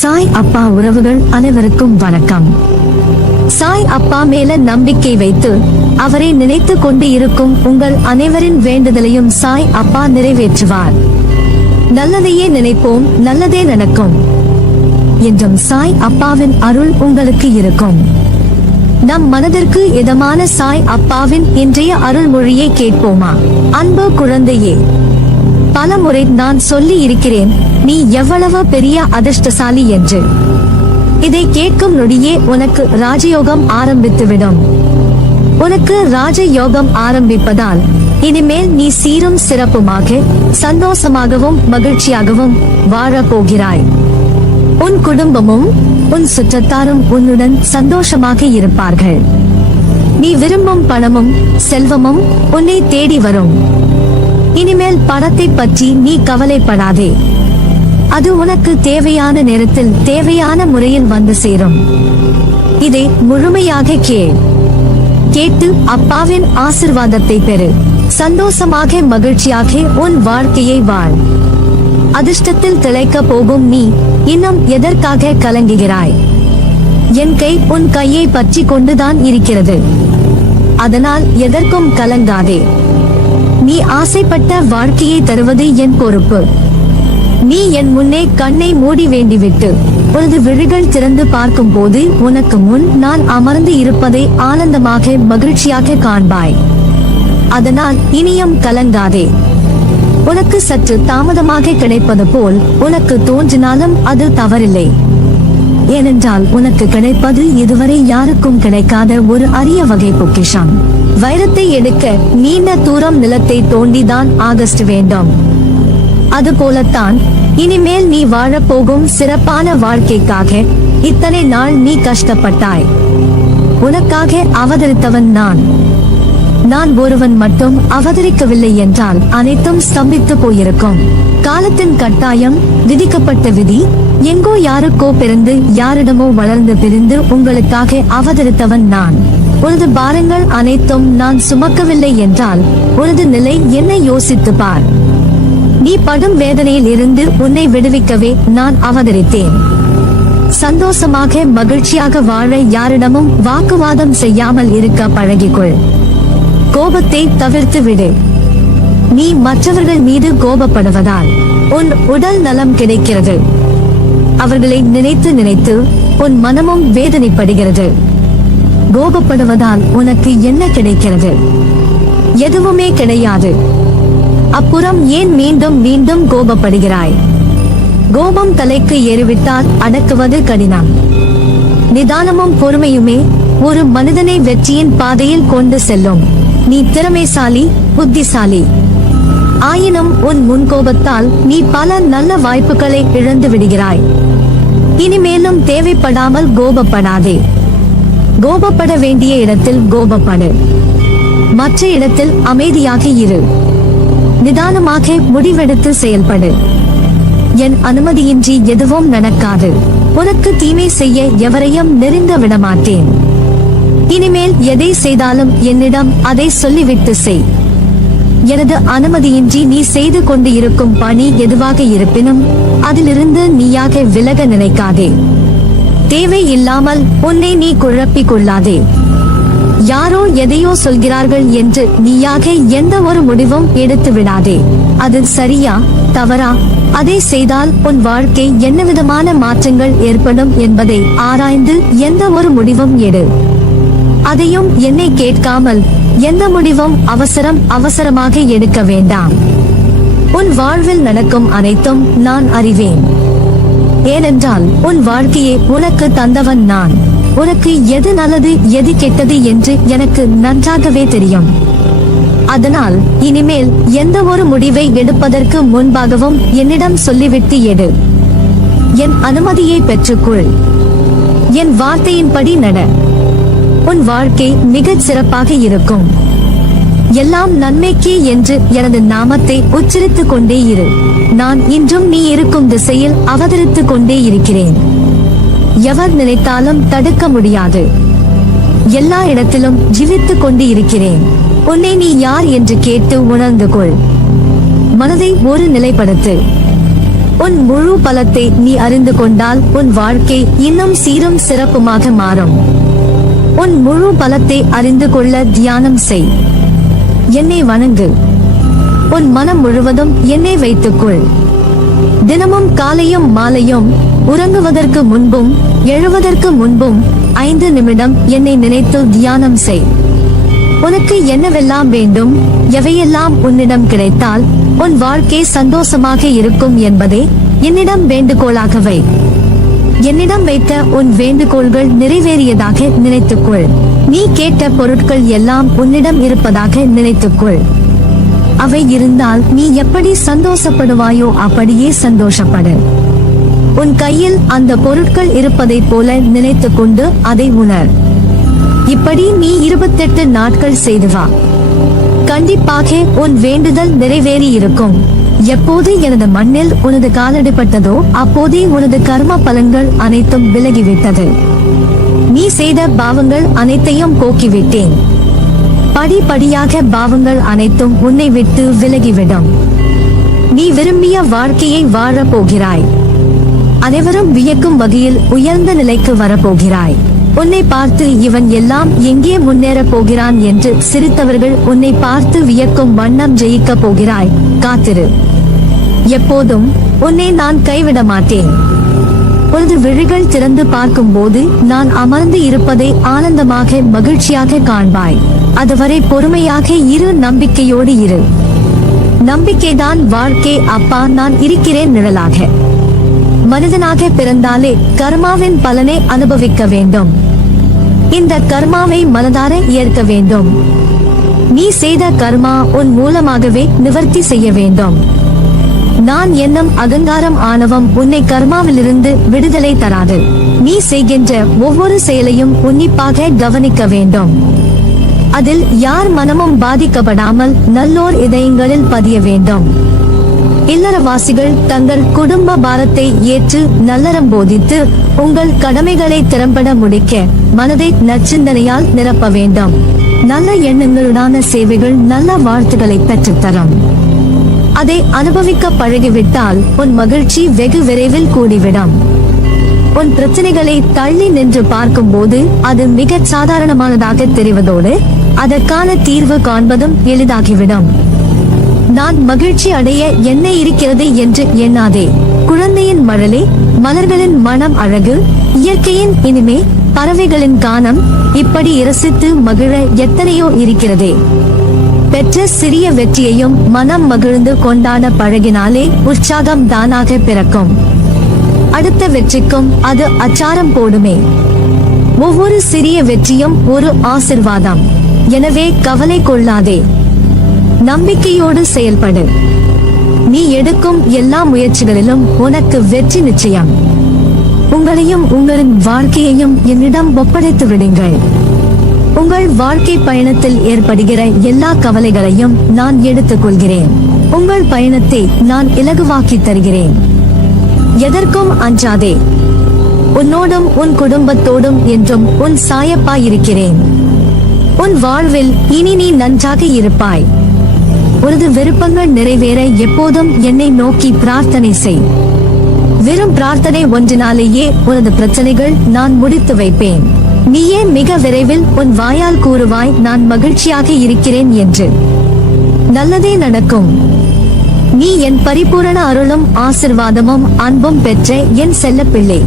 சாய் அப்பா உறவுகள் அனைவருக்கும் வணக்கம். சாய் அப்பா மேல நம்பிக்கை வைத்து அவரை நினைத்து கொண்டு இருக்கும் உங்கள் அனைவரின் வேண்டுதலையும் சாய் அப்பா நிறைவேற்றுவார். நல்லதையே நினைப்போம், நல்லதே நடக்கும் என்றும் சாய் அப்பாவின் அருள் உங்களுக்கு இருக்கும். நம் மனதிற்கு இதமான சாய் அப்பாவின் இன்றைய அருள்மொழியை கேட்போமா? அன்பு குழந்தையே, பலமுறை நான் சொல்லி இருக்கிறேன், நீ எவ்வளவு பெரிய அதிர்ஷ்டசாலி என்று. இதை கேட்கும் நொடியே உனக்கு ராஜயோகம் ஆரம்பித்துவிடும். உனக்கு ராஜயோகம் ஆரம்பிப்பதால் இனிமேல் நீ சீரும் சிறப்புமாக சந்தோஷமாகவும் மகிழ்ச்சியாகவும் வாழப் போகிறாய். உன் குடும்பமும் உன் சுற்றத்தாரும் உன்னுடன் சந்தோஷமாக இருப்பார்கள். நீ விரும்பும் பணமும் செல்வமும் உன்னை தேடி வரும். இனிமேல் பணத்தை பற்றி நீ கவலைப்படாதே. அது உனக்கு தேவையான நேரத்தில் தேவையான முறையில் வந்து சேரும். இதை முழுமையாக கேட்டு அப்பாவின் ஆசிர்வாதத்தை பெறு. சந்தோஷமாக மகிழ்ச்சியாக உன் வாழ்க்கையை வாழ். அதிர்ஷ்டத்தில் திளைக்க போகும் நீ இன்னும் எதற்காக கலங்குகிறாய்? என் கை உன் கையை பற்றி கொண்டுதான் இருக்கிறது. அதனால் எதற்கும் கலங்காதே. நீ ஆசைப்பட்ட வாழ்க்கையை தருவது என் பொறுப்பு. நீ என் முன்னே கண்ணை மூடி வேண்டிவிட்டு உனது விழிகள் திறந்து பார்க்கும் போது உனக்கு முன் நான் அமர்ந்து இருப்பதை ஆனந்தமாக மகிழ்ச்சியாக காண்பாய். அதனால் இனியும் கலங்காதே. உனக்கு சற்று தாமதமாக கிடைப்பது போல் உனக்கு தோன்றினாலும் அது தவறில்லை. ஏனென்றால் உனக்கு கிடைப்பது இதுவரை யாருக்கும் கிடைக்காத ஒரு அரிய வகை பொக்கிஷம். வைரத்தை எடுக்க நீண்ட தூரம் நிலத்தை தோண்டிதான் ஆகஸ்ட் வேண்டும். அதுபோலத்தான் இனிமேல் நீ வாழப்போகும் சிறப்பான வாழ்க்கைக்காக இத்தனை நாள் நீ கஷ்டப்பட்டாய். உனக்காக அவதரித்தவன் நான் ஒருவன் மட்டும் அவதரிக்கவில்லை என்றால் அனைத்தும் ஸ்தம்பித்து போயிருக்கும். காலத்தின் கட்டாயம், விதிக்கப்பட்ட விதி, எங்கோ யாருக்கோ பிறந்து யாரிடமோ வளர்ந்து பிரிந்து உங்களுக்காக அவதரித்தவன் நான். உனது பாரங்கள் அனைத்தும் நான் சுமக்கவில்லை என்றால் உனது நிலை என்ன யோசித்து பார். நீ படும் வேதனையில் இருந்து உன்னை விடுவிக்கவே நான் அவதரித்தேன். சந்தோஷமாக மகிழ்ச்சியாக வாழ யாரிடமும் வாக்குவாதம் செய்யாமல் இருக்க பழகிக்கொள். கோபத்தை தவிர்த்து விடு. நீ மற்றவர்கள் மீது கோபப்படுவதால் உன் உடல் நலம் கிடைக்கிறது. அவர்களை நினைத்து நினைத்து உன் மனமும் வேதனைப்படுகிறது. கோபப்படுவதால் உனக்கு என்ன கிடைக்கிறது? எதுவுமே கிடையாது. அப்புறம் ஏன் மீண்டும் மீண்டும் கோபப்படுகிறாய்? கோபம் தலைக்கு ஏறிவிட்டால் அடக்குவது கடினம். நிதானமும் பொறுமையுமே ஒரு மனிதனை வெற்றியின் பாதையில் கொண்டு செல்லும். நீ திறமைசாலி, புத்திசாலி. ஆயினும் உன் முன்கோபத்தால் நீ பல நல்ல வாய்ப்புகளை இழந்து விடுகிறாய். இனிமேலும் தேவைப்படாமல் கோபப்படாதே. கோபப்பட வேண்டிய இடத்தில் கோபப்படு. மற்ற இடத்தில் அமைதியாக இரு. நிதானமாக முடிவெடுத்து செயல்படு. என் அனுமதியின்றி எதுவும் நடக்காது. உனக்கு தீமை செய்ய எவரையும் நெருங்க விடமாட்டேன். இனிமேல் எதை செய்தாலும் என்னிடம் அதை சொல்லிவிட்டு செய். எனது அனுமதியின்றி நீ செய்து கொண்டு இருக்கும் பணி எதுவாக இருப்பினும் அதிலிருந்து நீயாக விலக நினைக்காதே. தேவை இல்லாமல் உன்னை நீ குழப்பிக் கொள்ளாதே. யாரோ எதையோ சொல்கிறார்கள் என்று நீயாக எந்த ஒரு முடிவும் எடுத்து விடாதே. அது சரியா தவறா, அதை செய்தால் உன் வாழ்க்கை என்னவிதமான மாற்றங்கள் ஏற்படும் என்பதை ஆராய்ந்து எந்த ஒரு முடிவும் எடு. அதையும் என்னை கேட்காமல் எந்த முடிவும் அவசரமாக எடுக்க வேண்டாம். உன் வாழ்வில் நடக்கும் அனைத்தும் நான் அறிவேன். ஏனென்றால் உன் வாழ்க்கையை உனக்கு தந்தவன் நான். உனக்கு எது நல்லது எது கெட்டது என்று எனக்கு நன்றாகவே தெரியும். அதனால் இனிமேல் எந்த ஒரு முடிவை எடுப்பதற்கு முன்பாகவும் என்னிடம் சொல்லிவிட்டு எடு. என் அனுமதியை பெற்றுக்கொள். என் வார்த்தையின்படி நட. உன் வாழ்க்கை மிகச் சிறப்பாக இருக்கும். எல்லாம் நன்மைக்கே என்று எனது நாமத்தை உச்சரித்துக் கொண்டே இரு. நான் இன்றும் நீ இருக்கும் திசையில் அவதரித்துக் கொண்டே இருக்கிறேன். எவர் நினைத்தாலும் தடுக்க முடியாது. எல்லா இடத்திலும் ஜீவித்துக் கொண்டு இருக்கிறேன். உன்னை நீ யார் என்று கேட்டு உணர்ந்து கொள். மனதை ஒரு நிலைப்படுத்து. உன் முழு பலத்தை நீ அறிந்து கொண்டால் உன் வாழ்க்கை இன்னும் சீரும் சிறப்புமாக மாறும். உன் முழு பலத்தை அறிந்து கொள்ள தியானம் செய். என்னை வணங்கு. உன் மனம் முழுவதும் என்னை வைத்துக்கொள். தினமும் காலையும் மாலையும் உறங்குவதற்கு முன்பும் எழுவதற்கு முன்பும் 5 நிமிடம் என்னை நினைத்து தியானம் செய். உனக்கு என்னவெல்லாம் வேண்டும், எவையெல்லாம் உன்னிடம் கிடைத்தால் உன் வாழ்க்கை சந்தோஷமாக இருக்கும் என்பதே என்னிடம் வேண்டுகோளாக வை. என்னிடம் வைத்த உன் வேண்டுகோள்கள் நிறைவேறியதாக நினைத்துக்கொள். நீ கேட்ட பொருட்கள் எல்லாம் உன்னிடம் இருப்பதாக நினைத்துக்கொள். அவை இருந்தால் நீ எப்படி சந்தோஷப்படுவாயோ அப்படியே சந்தோஷப்படு. உன் கையில் அந்த பொருட்கள் இருப்பதைப் போல நினைத்துக் கொண்டு அதை உணர். இப்படி நீ 28 நாட்கள் செய்து வா. கண்டிப்பாக உன் வேண்டுதல் நிறைவேறி இருக்கும். எப்போது எனது மண்ணில் உனது காலடிப்பட்டதோ அப்போதே உனது கர்ம பலன்கள் அனைத்தும் விலகிவிட்டது. நீ செய்த பாவங்கள் அனைத்தையும் போக்கிவிட்டேன். படிப்படியாக பாவங்கள் அனைத்தும் உன்னை விட்டு விலகிவிடும். நீ விரும்பிய வாழ்க்கையை வாழப் போகிறாய். அனைவரும் வியக்கும் வகையில் உயர்ந்த நிலைக்கு வரப்போகிறாய். உன்னை பார்த்து இவன் எல்லாம் எங்கே முன்னேறப் போகிறான் என்று சிரித்தவர்கள் உன்னை பார்த்து வியக்கும் வண்ணம் ஜெயிக்க போகிறாய். காத்திரு. எப்போதும் உன்னை நான் கைவிட மாட்டேன். உனது விழிகள் திறந்து பார்க்கும் போது நான் அமர்ந்து இருப்பதை ஆனந்தமாக மகிழ்ச்சியாக காண்பாய். அதுவரை பொறுமையாக இரு, நம்பிக்கையோடு இரு. நம்பிக்கைதான் வாழ்க்கை. அப்பா, நான் இருக்கிறேன் நிழலாக. மனிதனாக பிறந்தாலே கர்மாவின் பலனை அனுபவிக்க வேண்டும். இந்த கர்மாவை மனதார ஏற்க வேண்டும். நீ செய்த கர்மா உன் மூலமாகவே நிவர்த்தி செய்ய வேண்டும். நான் என்னும் அகங்காரம், ஆணவம் உன்னை கர்மாவிலிருந்து விடுதலை தராது. நீ செய்கின்ற ஒவ்வொரு செயலையும் உன்னிப்பாக கவனிக்க வேண்டும். அதில் யார் மனமும் பாதிக்கப்படாமல் நல்லோர் இதயங்களில் பதிய வேண்டும். இல்லறவாசிகள் தங்கள் குடும்ப பாரத்தை ஏற்று நல்லறம் போதித்து உங்கள் கடமைகளை திறம்பட முடிக்க மனதை நற்சிந்தனையால் நிரப்ப வேண்டும். நல்ல எண்ணங்களுடான சேவைகள் நல்ல வாழ்த்துக்களை பெற்றுத்தரும். அதை அனுபவிக்க பழகிவிட்டால் உன் மகிழ்ச்சி வெகு விரைவில் கூடிவிடும். உன் பிரச்சனைகளை தள்ளி நின்று பார்க்கும் போது அது மிக சாதாரணமானதாக தெரிவதோடு அதற்கான தீர்வு காண்பதும் எளிதாகிவிடும். நான் மகிழ்ச்சி அடைய என்ன இருக்கிறது என்று எண்ணாதே. குழந்தையின் மழலை, மலர்களின் மனம் அழகு, இயற்கையின் இனிமே, பறவைகளின் கானம், இப்படி இரசித்து மகிழ எத்தனையோ இருக்கிறதே. பெற்ற சிறிய வெற்றியையும் மனம் மகிழ்ந்து கொண்டாட பழகினாலே உற்சாகம் தானாக பிறக்கும். அடுத்த வெற்றிக்கும் அது அச்சாரம் போடுமே. ஒவ்வொரு சிறிய வெற்றியும் ஒரு ஆசிர்வாதம். எனவே கவலை கொள்ளாதே. நம்பிக்கையோடு செயல்படு. நீ எடுக்கும் எல்லா முயற்சிகளிலும் உனக்கு வெற்றி நிச்சயம். உங்களையும் உங்களின் வாழ்க்கையையும் என்னிடம் ஒப்படைத்து விடுங்கள். உங்கள் வாழ்க்கை பயணத்தில் ஏற்படுகிற எல்லா கவலைகளையும் நான் எடுத்துக் கொள்கிறேன். உங்கள் பயணத்தை நான் இலகுவாக்கி தருகிறேன். எதற்கும் அஞ்சாதே. உன்னோடும் உன் குடும்பத்தோடும் என்றும் உன் சாயப்பாயிருக்கிறேன். உன் வாழ்வில் இனி நீ நன்றாக இருப்பாய். உனது விருப்பங்கள் நிறைவேற எப்போதும் என்னை நோக்கி பிரார்த்தனை செய். வெறும் பிரார்த்தனை ஒன்றினாலேயே உனது பிரச்சனைகள் நான் முடித்து வைப்பேன். நீயே மிக விரைவில் உன் வாயால் கூறுவாய், நான் மகிழ்ச்சியாக இருக்கிறேன் என்று. நல்லதே நடக்கும். நீ என் பரிபூரண அருளும் ஆசிர்வாதமும் அன்பும் பெற்ற என் செல்ல பிள்ளை.